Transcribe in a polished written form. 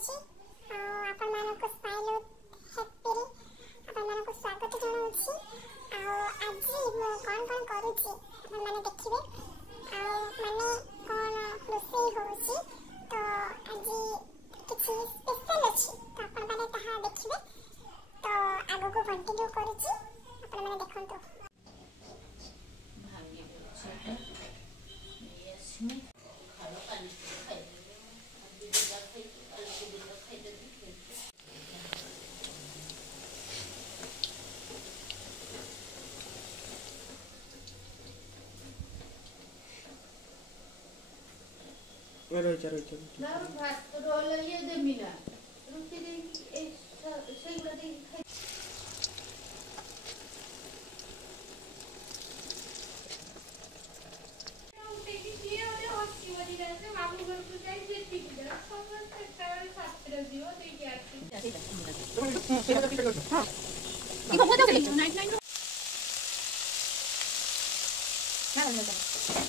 अछि आपण मानको स्माइल हैप्पी आपण मानको स्वागत जणाउछि आज मो कोन कोन करूछि आपण माने देखिबे माने कोन रोषेई होछि तो आज किछि स्पेशल अछि तो आपण माने ताहा देखिबे तो आगो को कंटिन्यू करूछि आपण माने देखंतो भांगी छटा यस्मी खालो पानी खाइ रोज ना भात रोल ये दे मिला रुकी दे एक सही वाला दे खाइ उठे की किए ओले हस्ती वाली से बाबू घर को जाई जेती की जरा समझ कर शास्त्र जीव दे के आती हां ई को हो जाओ नाइट नाइट ना